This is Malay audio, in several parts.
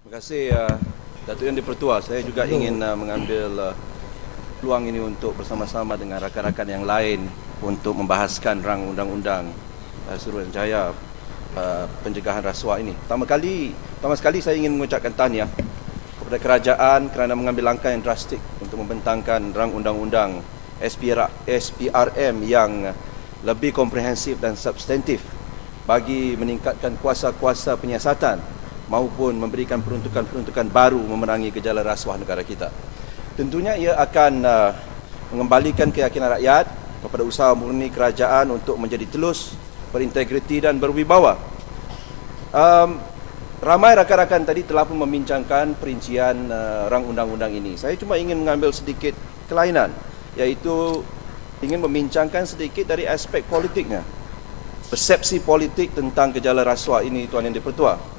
Terima kasih Datuk Yang di-Pertua. Saya juga ingin mengambil peluang ini untuk bersama-sama dengan rakan-rakan yang lain untuk membahaskan rang undang-undang Suruhanjaya pencegahan rasuah ini. Pertama sekali saya ingin mengucapkan tahniah kepada kerajaan kerana mengambil langkah yang drastik untuk membentangkan rang undang-undang SPRM yang lebih komprehensif dan substantif bagi meningkatkan kuasa-kuasa penyiasatan maupun memberikan peruntukan-peruntukan baru memerangi gejala rasuah negara kita. Tentunya ia akan mengembalikan keyakinan rakyat kepada usaha murni kerajaan untuk menjadi telus, berintegriti dan berwibawa. Ramai rakan-rakan tadi telah pun membincangkan perincian rang undang-undang ini. Saya cuma ingin mengambil sedikit kelainan, iaitu ingin membincangkan sedikit dari aspek politiknya. Persepsi politik tentang gejala rasuah ini, Tuan Yang di-Pertua.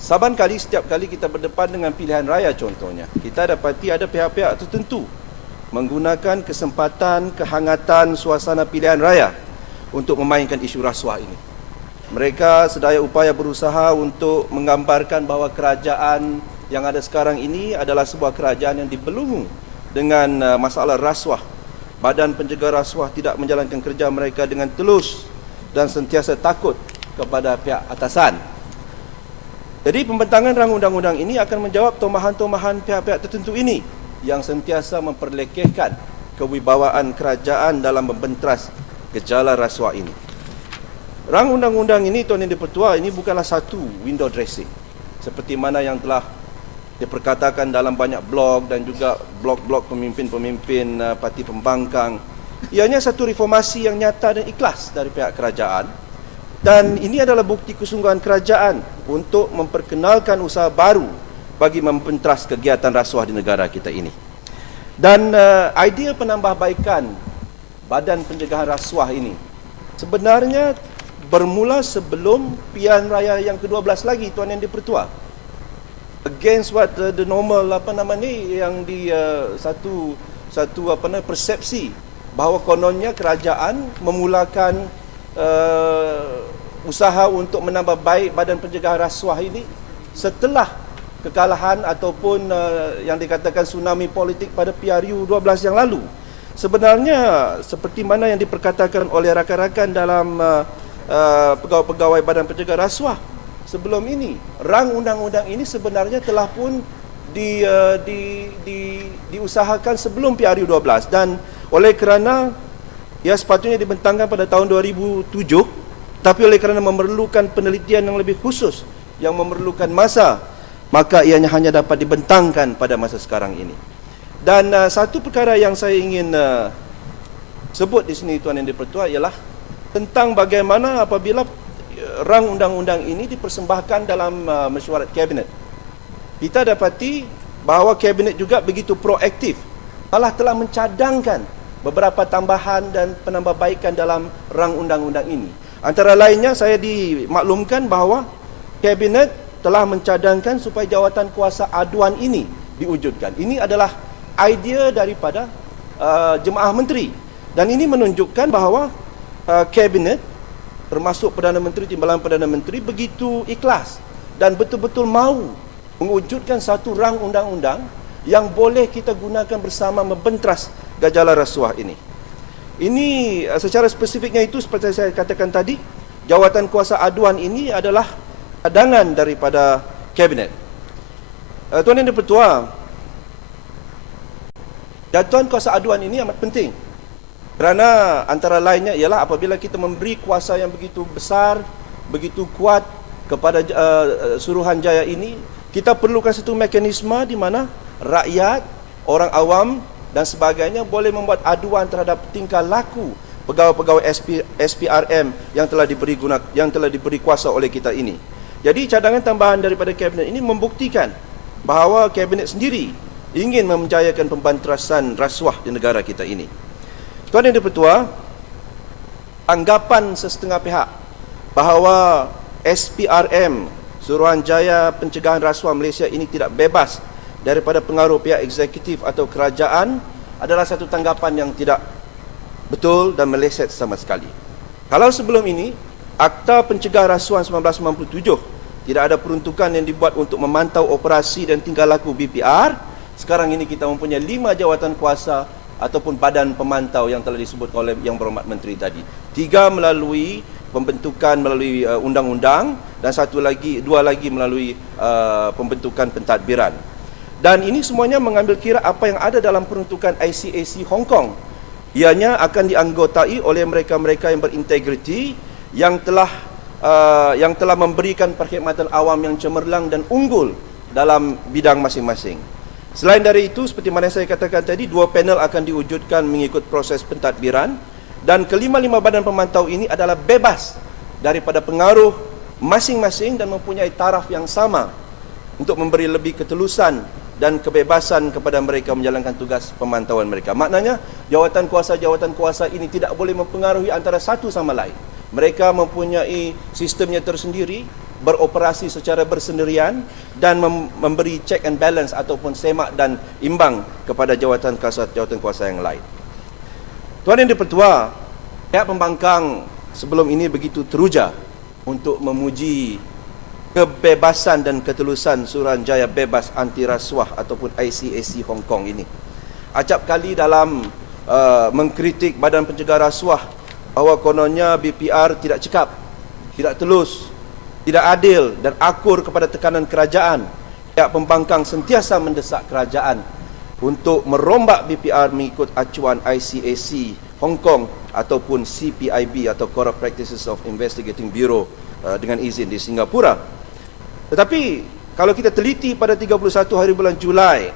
Setiap kali kita berdepan dengan pilihan raya contohnya, kita dapati ada pihak-pihak tertentu menggunakan kesempatan kehangatan suasana pilihan raya untuk memainkan isu rasuah ini. Mereka sedaya upaya berusaha untuk menggambarkan bahawa kerajaan yang ada sekarang ini adalah sebuah kerajaan yang dibelenggu dengan masalah rasuah. Badan Pencegah Rasuah tidak menjalankan kerja mereka dengan telus dan sentiasa takut kepada pihak atasan. Jadi pembentangan rang undang-undang ini akan menjawab tomahan-tomahan pihak-pihak tertentu ini yang sentiasa memperlekehkan kewibawaan kerajaan dalam membentras gejala rasuah ini. Rang undang-undang ini, Tuan Yang di-Pertua, ini bukanlah satu window dressing seperti mana yang telah diperkatakan dalam banyak blog dan juga blog-blog pemimpin-pemimpin parti pembangkang. Ianya satu reformasi yang nyata dan ikhlas dari pihak kerajaan. Dan ini adalah bukti kesungguhan kerajaan untuk memperkenalkan usaha baru bagi membentras kegiatan rasuah di negara kita ini. Dan idea penambahbaikan Badan Pencegahan Rasuah ini sebenarnya bermula sebelum pilihan raya yang ke-12 lagi, Tuan Yang di-Pertua. Against what the normal yang di satu persepsi bahawa kononnya kerajaan memulakan usaha untuk menambah baik Badan Pencegahan Rasuah ini setelah kekalahan ataupun yang dikatakan tsunami politik pada PRU 12 yang lalu. Sebenarnya seperti mana yang diperkatakan oleh rakan-rakan dalam pegawai-pegawai Badan Pencegahan Rasuah sebelum ini, rang undang-undang ini sebenarnya telah pun diusahakan sebelum PRU 12 dan oleh kerana ia sepatutnya dibentangkan pada tahun 2007, tapi oleh kerana memerlukan penelitian yang lebih khusus, yang memerlukan masa, maka ianya hanya dapat dibentangkan pada masa sekarang ini. Dan satu perkara yang saya ingin sebut di sini, Tuan Yang di-Pertua, ialah tentang bagaimana apabila rang undang-undang ini dipersembahkan dalam mesyuarat kabinet. Kita dapati bahawa kabinet juga begitu proaktif, malah telah mencadangkan beberapa tambahan dan penambahbaikan dalam rang undang-undang ini. Antara lainnya saya dimaklumkan bahawa kabinet telah mencadangkan supaya jawatan kuasa aduan ini diwujudkan. Ini adalah idea daripada jemaah menteri dan ini menunjukkan bahawa kabinet termasuk Perdana Menteri, Timbalan Perdana Menteri begitu ikhlas dan betul-betul mahu mewujudkan satu rang undang-undang yang boleh kita gunakan bersama membentras gejala rasuah ini. Ini secara spesifiknya itu seperti saya katakan tadi, jawatan kuasa aduan ini adalah cadangan daripada kabinet. Tuan Yang di-Pertua, jawatan kuasa aduan ini amat penting. Kerana antara lainnya ialah apabila kita memberi kuasa yang begitu besar, begitu kuat kepada Suruhanjaya ini, kita perlukan satu mekanisme di mana rakyat, orang awam dan sebagainya boleh membuat aduan terhadap tingkah laku pegawai-pegawai SPRM yang telah diberi kuasa oleh kita ini. Jadi cadangan tambahan daripada kabinet ini membuktikan bahawa kabinet sendiri ingin menjayakan pembentrasan rasuah di negara kita ini. Tuan Yang di-Pertua, anggapan sesetengah pihak bahawa SPRM, Suruhanjaya Pencegahan Rasuah Malaysia ini tidak bebas daripada pengaruh pihak eksekutif atau kerajaan adalah satu tanggapan yang tidak betul dan meleset sama sekali. Kalau sebelum ini, Akta Pencegahan Rasuah 1997 tidak ada peruntukan yang dibuat untuk memantau operasi dan tingkah laku BPR. Sekarang ini kita mempunyai 5 jawatan kuasa ataupun badan pemantau yang telah disebut oleh Yang Berhormat Menteri tadi. 3 melalui pembentukan melalui undang-undang dan 2 lagi melalui pembentukan pentadbiran. Dan ini semuanya mengambil kira apa yang ada dalam peruntukan ICAC Hong Kong. Ianya akan dianggotai oleh mereka-mereka yang berintegriti yang telah memberikan perkhidmatan awam yang cemerlang dan unggul dalam bidang masing-masing. Selain dari itu, seperti mana saya katakan tadi, 2 panel akan diwujudkan mengikut proses pentadbiran dan kelima-lima badan pemantau ini adalah bebas daripada pengaruh masing-masing dan mempunyai taraf yang sama untuk memberi lebih ketelusan dan kebebasan kepada mereka menjalankan tugas pemantauan mereka. Maknanya, jawatan kuasa ini tidak boleh mempengaruhi antara satu sama lain. Mereka mempunyai sistemnya tersendiri, beroperasi secara bersendirian dan memberi check and balance ataupun semak dan imbang kepada jawatan kuasa yang lain. Tuan Yang di-Pertua, pihak pembangkang sebelum ini begitu teruja untuk memuji kebebasan dan ketelusan Suruhanjaya Bebas Anti Rasuah ataupun ICAC Hong Kong ini. Acap kali dalam mengkritik Badan Pencegah Rasuah bahawa kononnya BPR tidak cekap, tidak telus, tidak adil dan akur kepada tekanan kerajaan. Pihak pembangkang sentiasa mendesak kerajaan untuk merombak BPR mengikut acuan ICAC Hong Kong ataupun CPIB atau Corrupt Practices of Investigating Bureau dengan izin di Singapura. Tetapi kalau kita teliti pada 31 hari bulan Julai,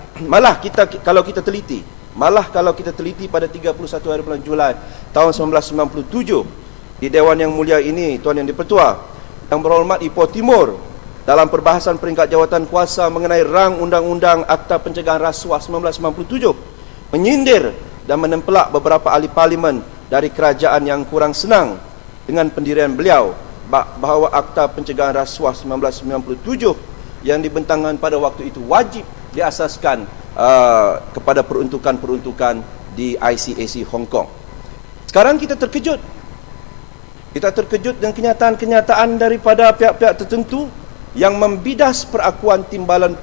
kalau kita teliti pada 31 hari bulan Julai tahun 1997 di Dewan Yang Mulia ini, Tuan Yang di-Pertua, Yang Berhormat Ipoh Timur dalam perbahasan peringkat jawatan kuasa mengenai rang Undang-Undang Akta Pencegahan Rasuah 1997 menyindir dan menempelak beberapa ahli parlimen dari kerajaan yang kurang senang dengan pendirian beliau bahawa Akta Pencegahan Rasuah 1997 yang dibentangkan pada waktu itu wajib diasaskan kepada peruntukan-peruntukan di ICAC Hong Kong. Sekarang kita terkejut. Kita terkejut dengan kenyataan-kenyataan daripada pihak-pihak tertentu yang membidas perakuan timbalan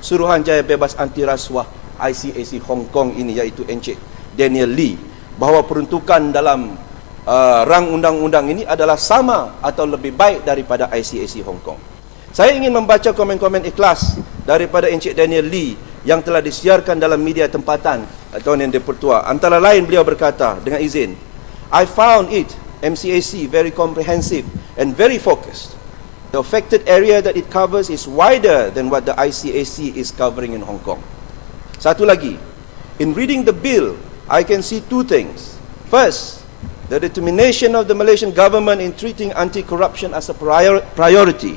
Suruhanjaya Bebas Anti Rasuah ICAC Hong Kong ini, iaitu Encik Daniel Lee, bahawa peruntukan dalam rang undang-undang ini adalah sama atau lebih baik daripada ICAC Hong Kong. Saya ingin membaca komen-komen ikhlas daripada Encik Daniel Lee yang telah disiarkan dalam media tempatan, Tuan Yang di-Pertua. Antara lain beliau berkata dengan izin, I found it, MCAC, very comprehensive and very focused. The affected area that it covers is wider than what the ICAC is covering in Hong Kong. Satu lagi, in reading the bill, I can see 2 things. First, the determination of the Malaysian government in treating anti-corruption as a priority,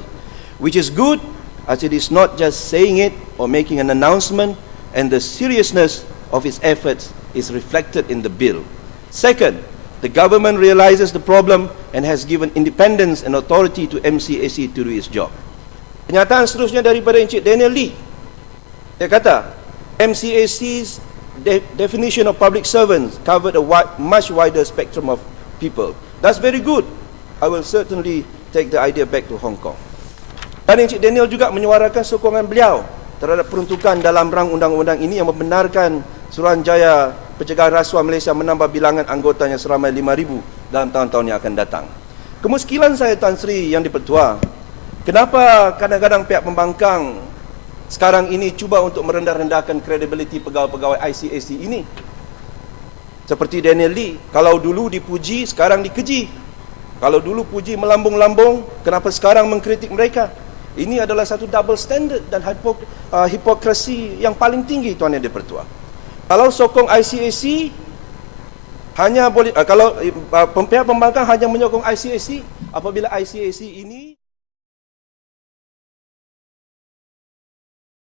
which is good as it is not just saying it or making an announcement, and the seriousness of its efforts is reflected in the bill. Second, the government realizes the problem and has given independence and authority to MCAC to do its job. Kenyataan seterusnya daripada Encik Daniel Lee. Dia kata, MCAC's definition of public servants covered a much wider spectrum of people. That's very good. I will certainly take the idea back to Hong Kong. Dan Encik Daniel juga menyuarakan sokongan beliau terhadap peruntukan dalam rang undang-undang ini yang membenarkan Suruhanjaya Pencegahan Rasuah Malaysia menambah bilangan anggotanya seramai 5,000 dalam tahun-tahun yang akan datang. Kemuskilan saya, Tan Sri Yang di-Pertua, kenapa kadang-kadang pihak pembangkang sekarang ini cuba untuk merendah-rendahkan kredibiliti pegawai-pegawai ICAC ini? Seperti Daniel Lee, kalau dulu dipuji, sekarang dikeji. Kalau dulu puji melambung-lambung, kenapa sekarang mengkritik mereka? Ini adalah satu double standard dan hipokrasi yang paling tinggi, Tuan Yang di-Pertua. Kalau sokong ICAC, hanya boleh, kalau pihak pembangkang hanya menyokong ICAC, apabila ICAC ini